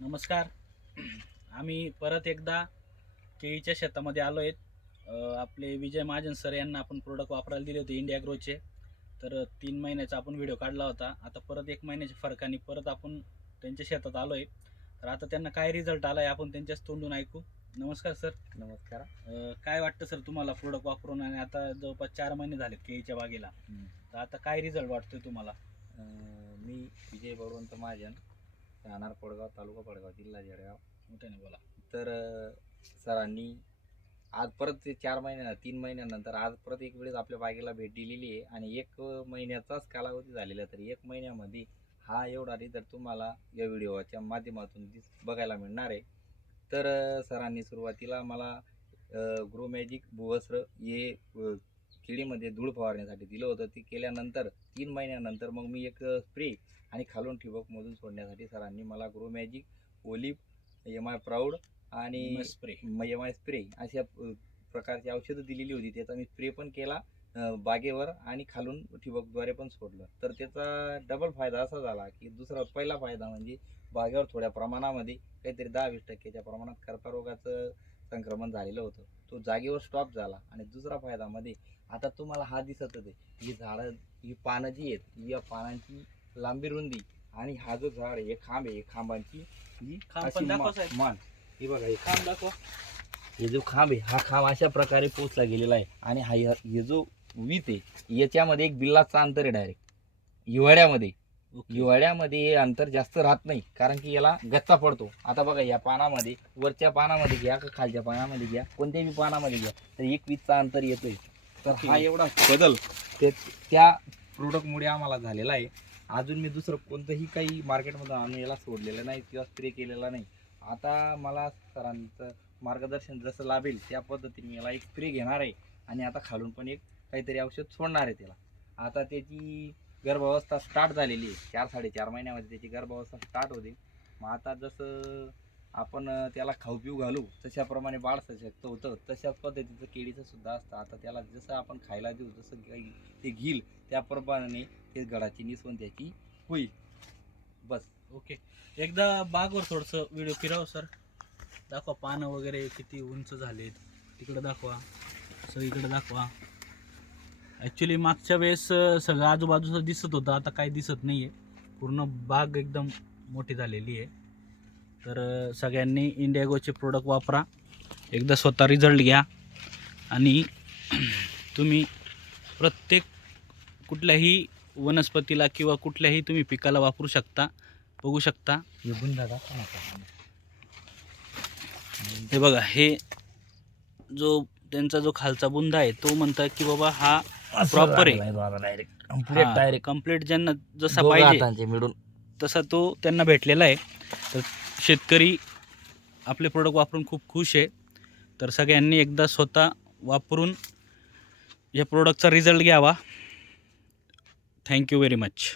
नमस्कार. आम्ही परत एकदा केळीच्या शेतामध्ये आलो आहेत. आपले विजय महाजन सर यांना आपण प्रोडक्ट वापरायला दिले होते इंडिया ग्रोचे. तर 3 महिन्याचा आपण व्हिडिओ काढला होता. आता परत 1 महिन्याच्या फरकाने परत आपण त्यांच्या शेतात आलो आहे. तर आता त्यांना काय रिझल्ट आला आहे आपण त्यांच्याच तोंडून ऐकू. नमस्कार सर. नमस्कार. काय वाटतं सर तुम्हाला प्रोडक्ट वापरून? आणि आता जवळपास 4 महिने झालेत केळीच्या बागेला. तर आता काय रिझल्ट वाटतोय तुम्हाला? मी विजय बळवंत महाजन, राहणार पडगाव, तालुका पडगाव, जिल्हा जळगाव. मोठ्याने बोला. तर सरांनी आज परत ते 3 महिन्यानंतर आज परत एक वेळेस आपल्या बागेला भेट दिलेली आहे आणि 1 महिन्याचाच कालावधी झालेला आहे. तर 1 महिन्यामध्ये हा एवढा रिझल्ट तुम्हाला या व्हिडिओच्या माध्यमातून बघायला मिळणार आहे. तर सरांनी सुरुवातीला मला ग्रो मॅजिक भुवस्त्र हे केळीमध्ये धूळ फवारण्यासाठी दिलं होतं. ते केल्यानंतर 3 महिन्यानंतर मग मी एक स्प्रे आणि खालून ठिबकमधून सोडण्यासाठी सरांनी मला grow magic olive, M I proud आणि स्प्रे एम आय स्प्रे अशा प्रकारची औषधं दिलेली होती. त्याचा मी स्प्रे पण केला बागेवर आणि खालून ठिबकद्वारे पण सोडलं. तर त्याचा डबल फायदा असा झाला की पहिला फायदा म्हणजे बागेवर थोड्या प्रमाणामध्ये काहीतरी 10-20% प्रमाणात कर्करोगाचं संक्रमण झालेलं होतं. तो जागेवर स्टॉप झाला. आणि दुसरा फायदा मध्ये आता तुम्हाला हा दिसतच आहे, ही झाडं, ही पानं जी आहेत, या पानांची लांबी रुंदी आणि हा जो झाड आहे, हे खांब आहे, खांबांची ही अशी मान, हे बघा, हे खांब दाखवा. हे जो खांब आहे, हा खांब अशा प्रकारे पोचला गेलेला आहे. आणि हे जो वीत आहे, याच्यामध्ये एक बिल्लाचं अंतर आहे डायरेक्ट हिवाळ्यामध्ये. हिवाळ्यामध्ये हे अंतर जास्त राहत नाही, कारण की याला गच्चा पडतो. आता बघा, या पानामध्ये, वरच्या पानामध्ये घ्या का खालच्या पानामध्ये घ्या, कोणत्याही पानामध्ये घ्या, तर 1 वीजचा अंतर येतोय. तर हा एवढा बदल त्या प्रोडक्टमुळे आम्हाला झालेला आहे. अजून मी दुसरं कोणतंही काही मार्केटमध्ये आणून याला सोडलेलं नाही किंवा स्प्रे केलेला नाही. आता मला सरांचं मार्गदर्शन जसं लाभेल त्या पद्धतीने मी याला एक स्प्रे घेणार आहे आणि आता खालून पण एक काहीतरी औषध सोडणार आहे त्याला. आता त्याची गर्भावस्था स्टार्ट झालेली आहे. 4-4.5 महिन्यामध्ये त्याची गर्भावस्था स्टार्ट होते. मग आता जसं आपण त्याला खाऊ पिऊ घालू तशाप्रमाणे बाळ सशक्त होतं, तशाच पद्धतीचं केळीचं सुद्धा असतं. आता त्याला जसं आपण खायला देऊ, जसं काही ते घेईल त्याप्रमाणे ते गडाची निसवण त्याची होईल. बस. ओके. एकदा बागवर थोडंसं व्हिडिओ फिरव सर. दाखवा पानं वगैरे किती उंच झालेत. तिकडं दाखवा, सगळीकडे दाखवा. ॲक्च्युली मागच्या वेळेस सगळं आजूबाजूचं दिसत होतं, आता काही दिसत नाही आहे. पूर्ण बाग एकदम मोठी झालेली आहे. तर सगळ्यांनी इंडियागोचे प्रोडक्ट वापरा, एकदा स्वतः रिझल्ट घ्या. आणि तुम्ही प्रत्येक कुठल्याही वनस्पतीला किंवा कुठल्याही तुम्ही पिकाला वापरू शकता. बघू शकता, हे बघा, हे जो त्यांचा जो खालचा बुंदा आहे तो म्हणतात की बाबा हा प्रॉपर आहे, कम्प्लीट ज्यांना जसा पाहिजे मिळून तसा तो त्यांना भेटलेला आहे. तर शेतकरी आपले प्रोडक्ट वापरून खूप खुश आहे. तर सगळ्यांनी एकदा स्वतः वापरून या प्रोडक्टचा रिझल्ट घ्यावा. Thank you very much.